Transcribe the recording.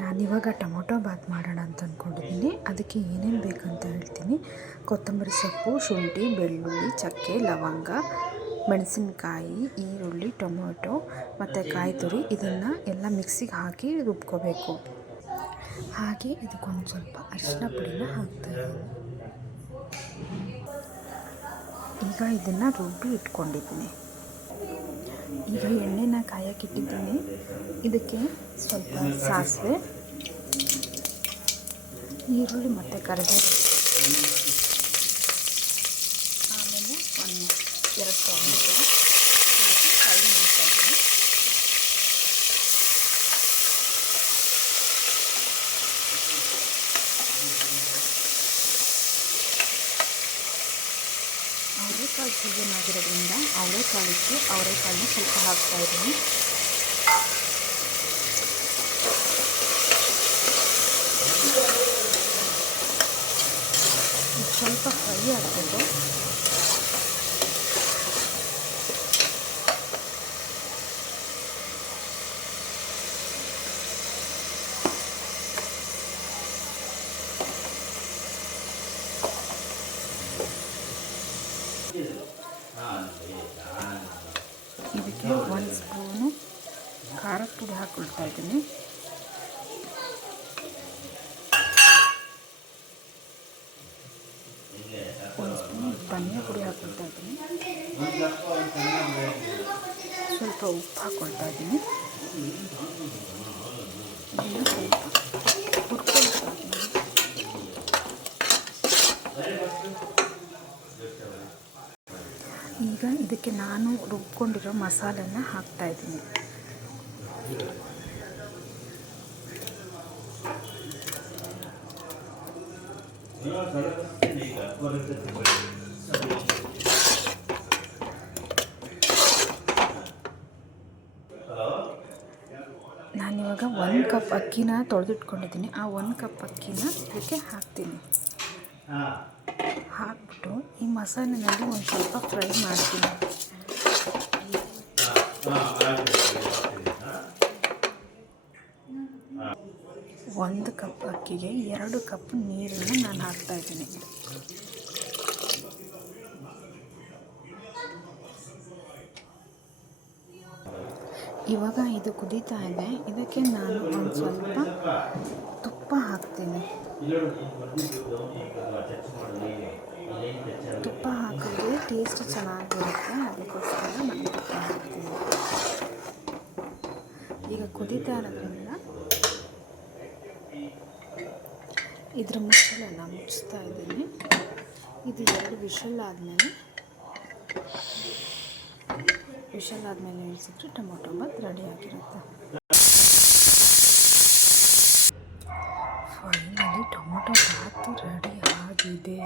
ನಾನಿವಾಗ ಟೊಮೊಟೊ ಬಾತ್ ಮಾಡೋಣ ಅಂತ ಅಂದ್ಕೊಂಡಿದ್ದೀನಿ. ಅದಕ್ಕೆ ಏನೇನು ಬೇಕಂತ ಹೇಳ್ತೀನಿ. ಕೊತ್ತಂಬರಿ ಸೊಪ್ಪು, ಶುಂಠಿ, ಬೆಳ್ಳುಳ್ಳಿ, ಚಕ್ಕೆ, ಲವಂಗ, ಮೆಣಸಿನ್ಕಾಯಿ, ಈರುಳ್ಳಿ, ಟೊಮೊಟೊ ಮತ್ತು ಕಾಯಿ ತುರಿ ಇದನ್ನು ಎಲ್ಲ ಮಿಕ್ಸಿಗೆ ಹಾಕಿ ರುಬ್ಕೋಬೇಕು. ಹಾಗೆ ಇದಕ್ಕೊಂದು ಸ್ವಲ್ಪ ಅರಿಶಿನ ಪುಡಿನ ಹಾಕ್ತಾಯಿದ್ದೀನಿ. ಈಗ ಇದನ್ನು ರುಬ್ಬಿ ಇಟ್ಕೊಂಡಿದ್ದೀನಿ. ಈಗ ಎಣ್ಣೆನ ಕಾಯಕ್ಕಿಟ್ಟಿದ್ದೀನಿ. ಇದಕ್ಕೆ ಸ್ವಲ್ಪ ಸಾಸಿವೆ, ಈರುಳ್ಳಿ ಮತ್ತು ಕರಿಬೇವು, ಆಮೇಲೆ ಒಂದು 2 ಟೊಮೆಟೊ ಹಾಕಿ ಫ್ರೈ ಮಾಡ್ತಾಯಿದ್ದೀನಿ. ಅವರೆಕಾಳು ಸೀಸನ್ ಆಗಿರೋದ್ರಿಂದ ಅವರೆಕಾಳನ್ನ ಸ್ವಲ್ಪ ಹಾಕ್ತಾಯಿದ್ದೀನಿ. ಸ್ವಲ್ಪ ಫ್ರೈ ಆಗಬೇಕು. ಇದಕ್ಕೆ 1 ಸ್ಪೂನು ಖಾರದ ಪುಡಿ ಹಾಕ್ಕೊಳ್ತಾ ಇದ್ದೀನಿ. ಒಂದು ಸ್ಪೂನ್ ಧನಿಯಾ ಪುಡಿ ಹಾಕ್ಕೊಳ್ತಾ ಇದ್ದೀನಿ. ಸ್ವಲ್ಪ ಉಪ್ಪು ಹಾಕ್ಕೊಳ್ತಾ ಇದ್ದೀನಿ. ಇದನ್ನು ಸ್ವಲ್ಪ ಹುರ್ಕೊಳ್ತಾ ಇದ್ದೀನಿ. ಈಗ ಇದಕ್ಕೆ ನಾನು ರುಬ್ಕೊಂಡಿರೋ ಮಸಾಲೆನ ಹಾಕ್ತಾಯಿದ್ದೀನಿ. ನಾನಿವಾಗ 1 ಕಪ್ ಅಕ್ಕಿನ ತೊಳೆದಿಟ್ಕೊಂಡಿದ್ದೀನಿ. ಆ 1 ಕಪ್ ಅಕ್ಕಿನ ಇದಕ್ಕೆ ಹಾಕ್ತೀನಿ. ಹಾಕ್ಬಿಟ್ಟು ಈ ಮಸಾಲೆನಲ್ಲಿ ಒಂದು ಸ್ವಲ್ಪ ಫ್ರೈ ಮಾಡ್ತೀನಿ. 1 ಕಪ್ ಅಕ್ಕಿಗೆ 2 ಕಪ್ ನೀರನ್ನು ನಾನು ಹಾಕ್ತಾಯಿದ್ದೀನಿ. ಇವಾಗ ಇದು ಕುದೀತಾ ಇದೆ. ಇದಕ್ಕೆ ನಾನು ಒಂದು ಸ್ವಲ್ಪ ತುಪ್ಪ ಹಾಕ್ತೀನಿ. ತುಪ್ಪ ಹಾಕಿದ್ರೆ ಟೇಸ್ಟ್ ಚೆನ್ನಾಗಿರುತ್ತೆ. ಅದಕ್ಕೋಸ್ಕರ ನಾನು ತುಪ್ಪ ಹಾಕ್ತೀನಿ. ಈಗ ಕುದೀತಾ ಇರೋದ್ರಿಂದ ಇದ್ರ ಮುಚ್ಚಳನ ಮುಚ್ಚಿಸ್ತಾ ಇದ್ದೀನಿ. ಇದು 2 ವಿಷಲ್ ಆದಮೇಲೆ ಇಳಿಸಿದ್ರೆ ಟೊಮೊಟೊ ಬಾತ್ ರೆಡಿ ಆಗಿರುತ್ತೆ. ಫೈನಲಿ ಟೊಮೊಟೊ ಬಾತು ರೆಡಿ ಆಗಿದೆ.